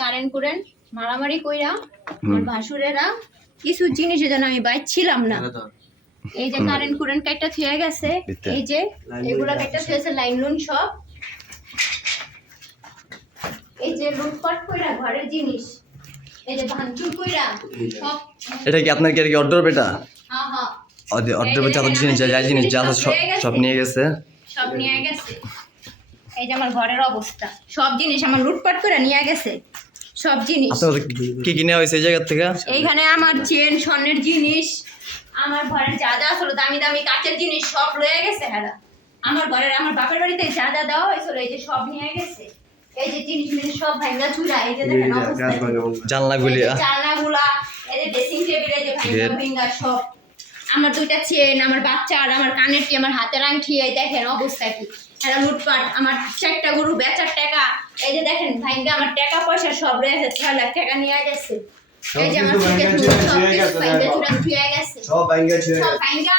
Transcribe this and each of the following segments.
Current কুরেন্ট মারামারি কইরা আমার ভাসুরেরা কিছু জিনিসের জন্য আমি বাইর ছিলাম না। এই যে কারেন্ট কুরেন্ট কাইটা থুয়ে গেছে, এই যে এগুলা কাইটা থুয়েছে লাইন লুন সব। এই যে লুটপাট কইরা ঘরের জিনিস, এই যে ভাঙচুর কইরা সব। এটা কি আপনার কি আর কি অর্ডার বেটা? হ্যাঁ হ্যাঁ, অর্ডার বেটা যত জিনিস যাই জিনিস যা আছে সব নিয়ে গেছে। সব নিয়ে গেছে। এই যে আমার ঘরের অবস্থা, সব জিনিস আমার লুটপাট করে নিয়ে গেছে, সব জিনিস। আপনার কি কি নেওয়া হয়েছে এই জায়গা থেকে? এইখানে আমার চেন স্বর্ণের জিনিস, আমার ঘরের যা যা ছিল দামি দামি কাচের জিনিস সব লয়ে গেছে। হ্যাঁ, আমার ঘরের আমার বাপের বাড়িতে যা যা দেওয়া হয়েছিল এই যে সব নিয়ে গেছে। এই যে জিনিস মিনিস সব ভাঙা চুরা, এই যে দেখেন অবস্থা, জানলাগুলি, জানলাগুলা, এই যে ড্রেসিং টেবিল, এই যে ভাঙা ভাঙা সব। আমার দুইটা চেন, আমার বাচ্চার, আমার কানের টি, আমার হাতের আংটি, এই দেখেন অবস্থা কি। হ্যাঁ, লুটপাট, আমার 4টা গরু বেচার টাকা, এই যে দেখেন ভাঙা আমার টাকা পয়সা সব রয়েছে, 6 লাখ টাকা নিয়ে গেছে। এই যে আমার সুটকেস সব কিছু ভাঙা চুরা ধুয়ে গেছে, সব ভাঙা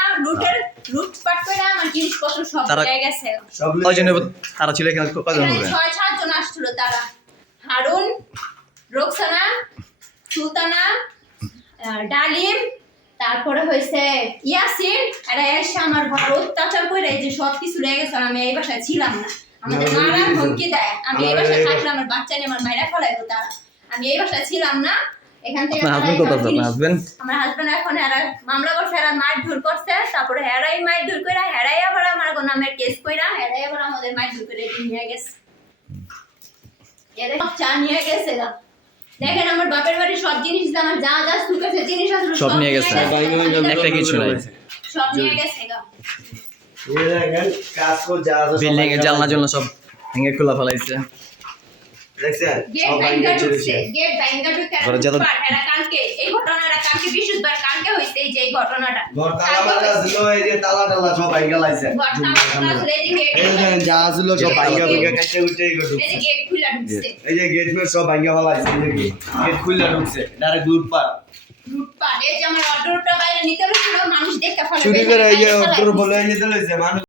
লুটপাট করে আমার জিনিসপত্র সব নিয়ে গেছে। কয়জন তারা ছিল এখানে? কয়জন হবে? 6-7 জন আসছিল তারা। হারুন, রোকসানা, সুলতানা, ডালিম, তারপরে হয়েছে ইয়াসিন। এরা এসে আমার ঘর অত্যাচার করে এই যে সব কিছু লেগে গেছে। আমি এই বাসায় ছিলাম না, আমাদের মারা হুমকি দেয় আমি এই বাসায় থাকলে আমার বাচ্চা নিয়ে আমার মায়েরা ফলাইবো তারা। আমি এই বাসায় ছিলাম না। এখান থেকে আমার হাজবেন্ড এখন এরা মামলা করছে, এরা মারধর করছে, তারপরে হেরাই মারধর করে, হেরাই আবার আমার নামের কেস কইরা, হেরাই আবার আমাদের মারধর করে নিয়ে গেছে। এরা চা নিয়ে গেছে। দেখেন আমার বাপের বাড়ি সব জিনিস, আমার যা যা সুকেছে জিনিস আছে সব নিয়ে গেছে, একটা কিছু নাই, সব নিয়ে গেছে গা। এই দেখেন কাজ কো যা আছে বিল্ডিং এর জানলা জন্য সব ভেঙে খোলা ফেলাইছে। দেখছেন গেট ভাঙা ঢুকছে, গেট ভাঙা ঢুকে এরা কালকে এই ঘটনাটা কালকে বৃহস্পতিবার কালকে হইছে। এই যে এই ঘটনাটা ঘর তালা মারা ছিল, এই যে তালা টালা সব ভাঙা লাইছে, এই যে যা ছিল সব ভাঙা ভাঙা কাটতে উঠে গেছে। এই যে গেট খুলে ঢুকছে, এই যে গেট মে সব ভাঙা ফেলাইছে, দেখি গেট খুলে ঢুকছে ডাইরেক্ট লুটপাট। লুটপাট। এই যে আমার অর্ডারটা বাইরে নিতে হলো, মানুষ দেখতে ফেলে চুরি করে এই যে অর্ডার বলে নিতে লইছে মানুষ।